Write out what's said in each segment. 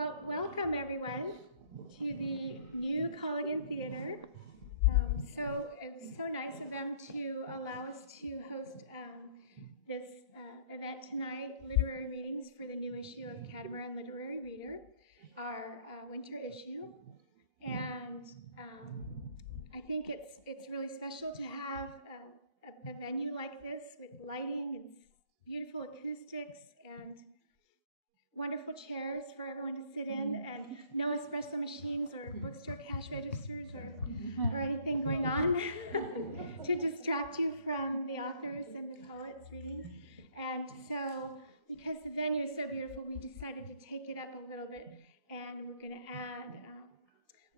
Well, welcome everyone to the new Culligan Theater. So it was so nice of them to allow us to host this event tonight, literary readings for the new issue of Catamaran Literary Reader, our winter issue. And I think it's really special to have a venue like this with lighting and beautiful acoustics and wonderful chairs for everyone to sit in, and no espresso machines or bookstore cash registers or anything going on to distract you from the authors and the poets reading. And so, because the venue is so beautiful, we decided to take it up a little bit, and we're going to add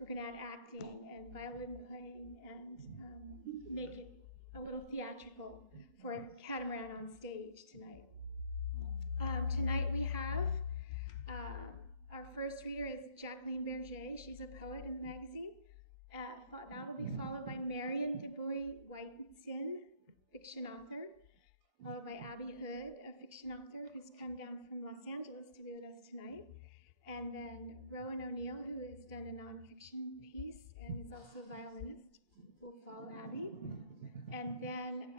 acting and violin playing and make it a little theatrical for Catamaran on stage tonight. Tonight we have our first reader is Jacqueline Berger. She's a poet in the magazine. That will be followed by Marion DuBois-Whiteson, fiction author, followed by Abby Hood, a fiction author who's come down from Los Angeles to be with us tonight. And then Rowan O'Neill, who has done a nonfiction piece and is also a violinist, will follow Abby. And then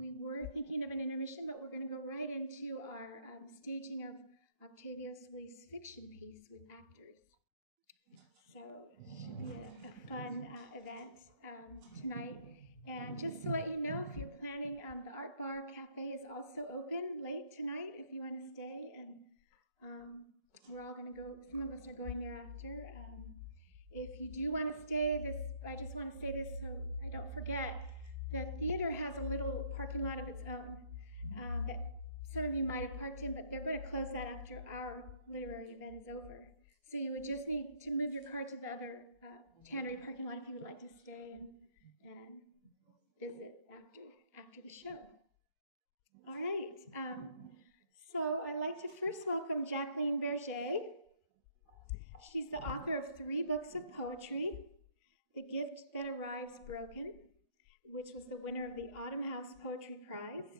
we were thinking of an intermission, but we're going to go right into our staging of Octavio Solis' fiction piece with actors. So it should be a fun event tonight. And just to let you know, if you're planning, the Art Bar Cafe is also open late tonight if you want to stay. And we're all going to go, some of us are going there after. If you do want to stay, I just want to say this so I don't forget. The theater has a little parking lot of its own that some of you might have parked in, but they're going to close that after our literary event is over. So you would just need to move your car to the other tannery parking lot if you would like to stay and visit after the show. All right. So I'd like to first welcome Jacqueline Berger. She's the author of 3 books of poetry: The Gift That Arrives Broken, which was the winner of the Autumn House Poetry Prize;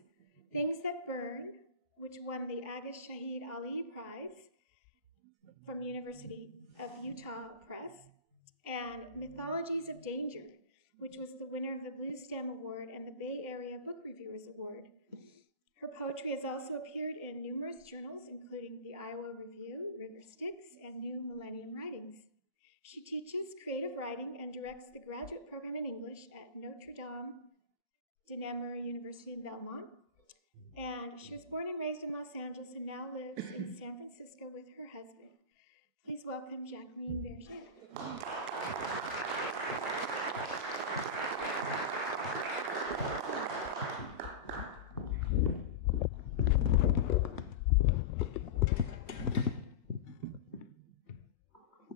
Things That Burn, which won the Aga Shahid Ali Prize from University of Utah Press; and Mythologies of Danger, which was the winner of the Blue Stem Award and the Bay Area Book Reviewers Award. Her poetry has also appeared in numerous journals, including the Iowa Review, River Styx, and New Millennium Writings. She teaches creative writing and directs the graduate program in English at Notre Dame de Namur University in Belmont. And she was born and raised in Los Angeles and now lives in San Francisco with her husband. Please welcome Jacqueline Berger.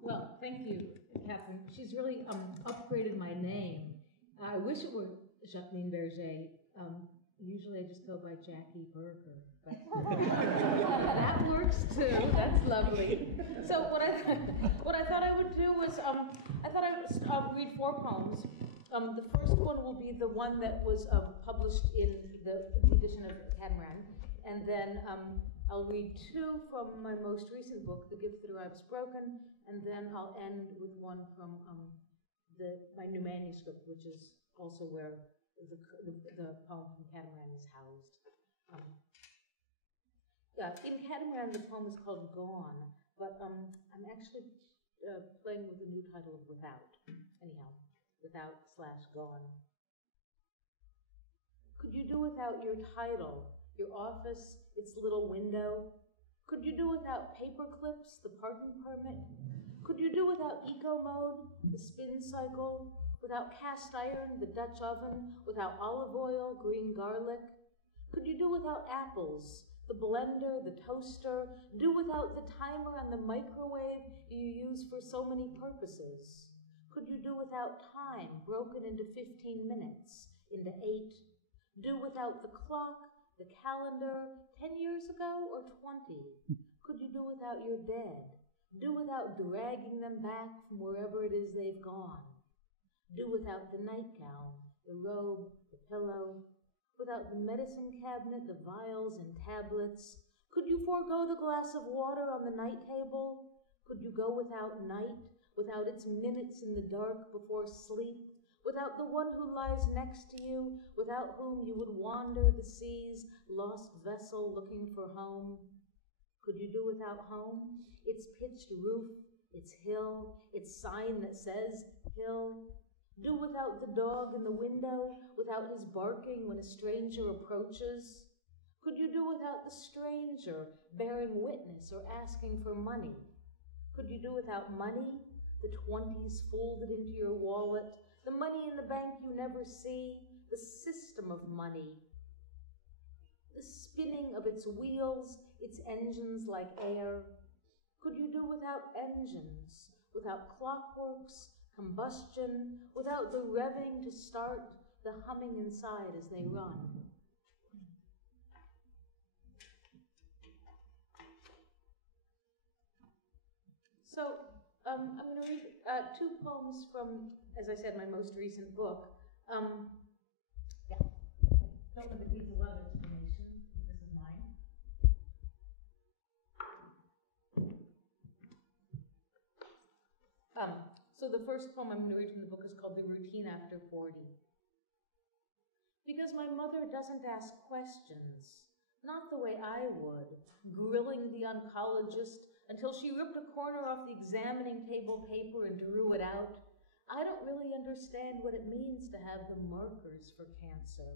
Well, thank you, Catherine. She's really upgraded my name. I wish it were Jacqueline Berger. Usually I just go by Jackie Berger, but that works too. That's lovely. So what I thought I would do was I thought I would read 4 poems. The first one will be the one that was published in the edition of Catamaran, and then I'll read 2 from my most recent book, The Gift That Arrives Broken, and then I'll end with one from my new manuscript, which is also where the poem from Catamaran is housed. In Catamaran, the poem is called Gone, but I'm actually playing with the new title of Without. Anyhow, Without/Gone. Could you do without your title, your office, its little window? Could you do without paper clips, the parking permit? Could you do without eco mode, the spin cycle? Without cast iron, the Dutch oven? Without olive oil, green garlic? Could you do without apples, the blender, the toaster? Do without the timer and the microwave you use for so many purposes? Could you do without time, broken into 15 minutes, into 8? Do without the clock, the calendar, 10 years ago or 20? Could you do without your dead? Do without dragging them back from wherever it is they've gone? Do without the nightgown, the robe, the pillow, without the medicine cabinet, the vials and tablets? Could you forego the glass of water on the night table? Could you go without night, without its minutes in the dark before sleep, without the one who lies next to you, without whom you would wander the sea's lost vessel looking for home? Could you do without home? Its pitched roof, its hill, its sign that says hill? Do without the dog in the window, without his barking when a stranger approaches? Could you do without the stranger bearing witness or asking for money? Could you do without money, the 20s folded into your wallet, the money in the bank you never see, the system of money, the spinning of its wheels, its engines like air? Could you do without engines, without clockworks, combustion, without the revving to start, the humming inside as they run? So I'm going to read two poems from, as I said, my most recent book. Yeah, don't know if it needs a lot of explanation. This is mine. So the first poem I'm going to read from the book is called The Routine After 40. Because my mother doesn't ask questions, not the way I would, grilling the oncologist until she ripped a corner off the examining table paper and drew it out. I don't really understand what it means to have the markers for cancer.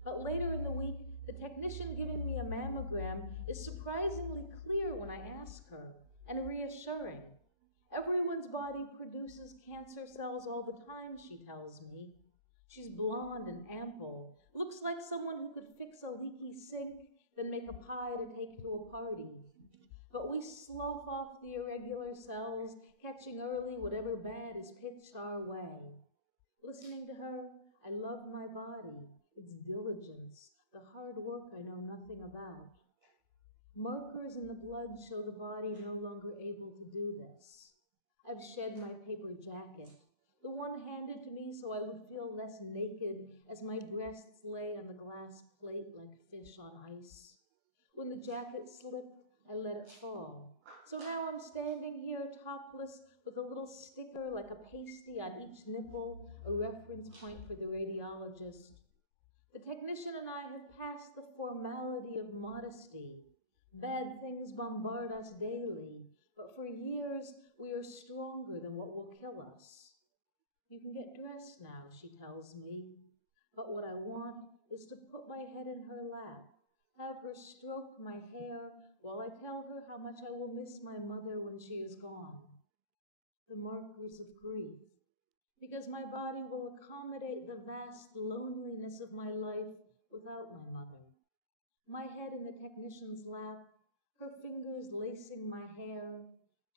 But later in the week, the technician giving me a mammogram is surprisingly clear when I ask her, and reassuring. Everyone's body produces cancer cells all the time, she tells me. She's blonde and ample, looks like someone who could fix a leaky sink, then make a pie to take to a party. But we slough off the irregular cells, catching early whatever bad is pitched our way. Listening to her, I love my body, its diligence, the hard work I know nothing about. Markers in the blood show the body no longer able to do this. I've shed my paper jacket, the one handed to me so I would feel less naked as my breasts lay on the glass plate like fish on ice. When the jacket slipped, I let it fall. So now I'm standing here topless with a little sticker like a pasty on each nipple, a reference point for the radiologist. The technician and I have passed the formality of modesty. Bad things bombard us daily, but for years we are stronger than what will kill us. You can get dressed now, she tells me, but what I want is to put my head in her lap, have her stroke my hair while I tell her how much I will miss my mother when she is gone. The markers of grief, because my body will accommodate the vast loneliness of my life without my mother. My head in the technician's lap, her fingers lacing my hair,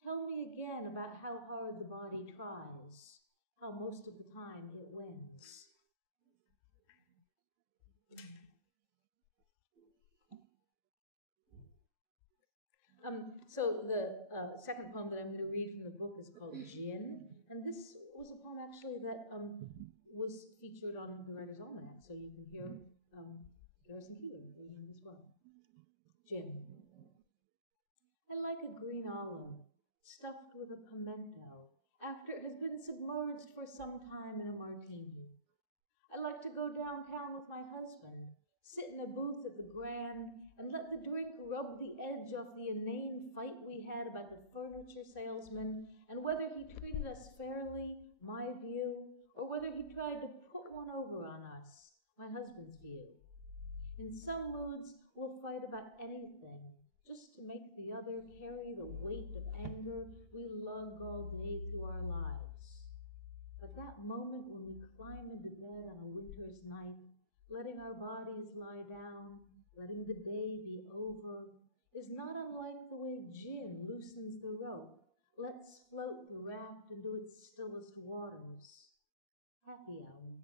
tell me again about how hard the body tries, how most of the time it wins. So the second poem that I'm going to read from the book is called Gin, and this was a poem actually that was featured on the Writer's Almanac, so you can hear Garrison Keillor reading it as well. Gin. I like a green olive, stuffed with a pimento, after it has been submerged for some time in a martini. I like to go downtown with my husband, sit in a booth at the Grand, and let the drink rub the edge off the inane fight we had about the furniture salesman and whether he treated us fairly, my view, or whether he tried to put one over on us, my husband's view. In some moods, we'll fight about anything, just to make the other carry the weight of anger we lug all day through our lives. But that moment when we climb into bed on a winter's night, letting our bodies lie down, letting the day be over, is not unlike the way gin loosens the rope, lets float the raft into its stillest waters. Happy hour,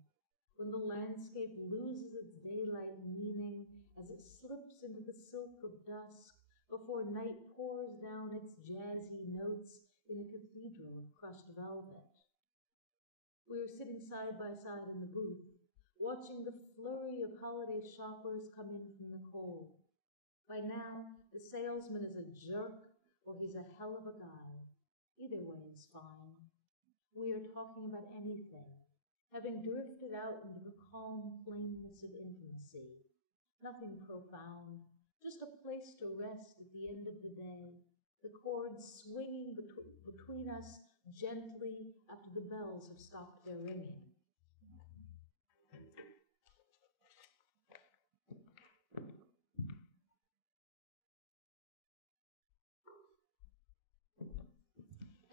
when the landscape loses its daylight meaning as it slips into the silk of dusk before night pours down its jazzy notes in a cathedral of crushed velvet. We are sitting side by side in the booth, watching the flurry of holiday shoppers come in from the cold. By now, the salesman is a jerk or he's a hell of a guy. Either way is fine. We are talking about anything, having drifted out into the calm plainness of intimacy. Nothing profound, just a place to rest at the end of the day, the cords swinging between us gently after the bells have stopped their ringing.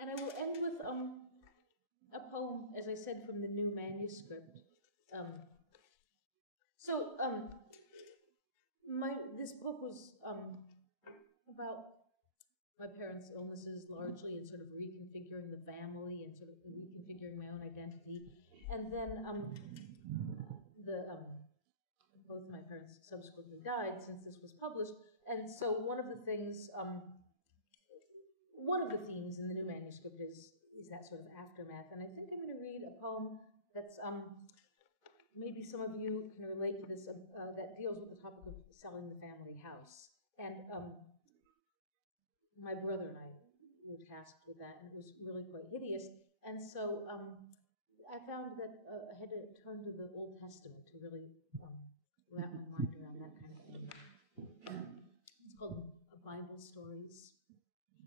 And I will end with a poem, as I said, from the new manuscript. This book was about my parents' illnesses largely, and sort of reconfiguring the family and sort of reconfiguring my own identity. And then both my parents subsequently died since this was published. And so one of the themes in the new manuscript is that sort of aftermath. And I think I'm going to read a poem that's maybe some of you can relate to this, that deals with the topic of selling the family house. And my brother and I were tasked with that, and it was really quite hideous. And so I found that I had to turn to the Old Testament to really wrap my mind around that kind of thing. It's called Bible Stories,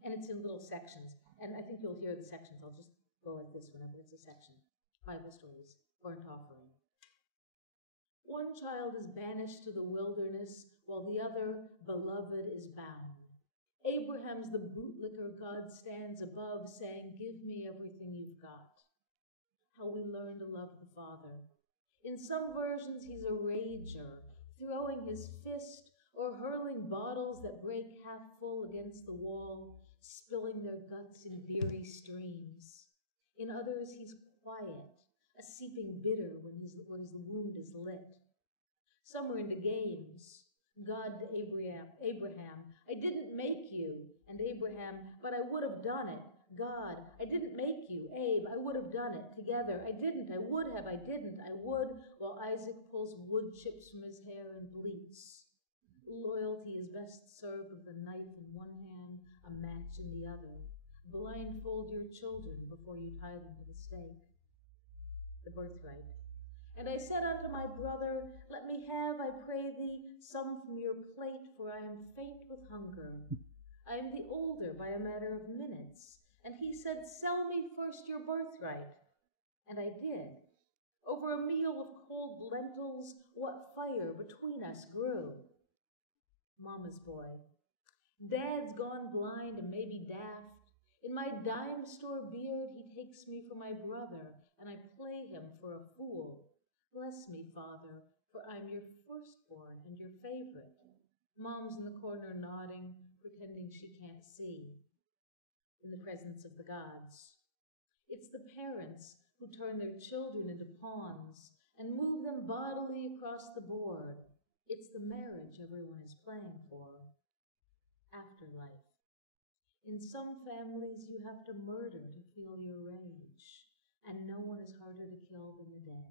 and it's in little sections. And I think you'll hear the sections. I'll just go like this whenever it's a section. Bible Stories, Burnt Offering. One child is banished to the wilderness, while the other, beloved, is bound. Abraham's the bootlicker God stands above, saying, "Give me everything you've got." How we learn to love the Father. In some versions, he's a rager, throwing his fist or hurling bottles that break half full against the wall, spilling their guts in beery streams. In others, he's quiet, a seeping bitter when his wound is lit. Some are into games. God to Abraham, "I didn't make you," and Abraham, "But I would have done it." God, "I didn't make you." Abe, "I would have done it." Together, "I didn't, I would have, I didn't, I would," while Isaac pulls wood chips from his hair and bleats. Loyalty is best served with a knife in one hand, a match in the other. Blindfold your children before you tie them to the stake. The birthright. And I said unto my brother, "Let me have, I pray thee, some from your plate, for I am faint with hunger. I am the older by a matter of minutes." And he said, "Sell me first your birthright." And I did. Over a meal of cold lentils, what fire between us grew. Mama's boy. Dad's gone blind and maybe daft. In my dime store beard, he takes me for my brother, and I play him for a fool. Bless me, Father, for I'm your firstborn and your favorite. Mom's in the corner nodding, pretending she can't see. In the presence of the gods. It's the parents who turn their children into pawns and move them bodily across the board. It's the marriage everyone is playing for. Afterlife. In some families, you have to murder to feel your rage, and no one is harder to kill than the dead.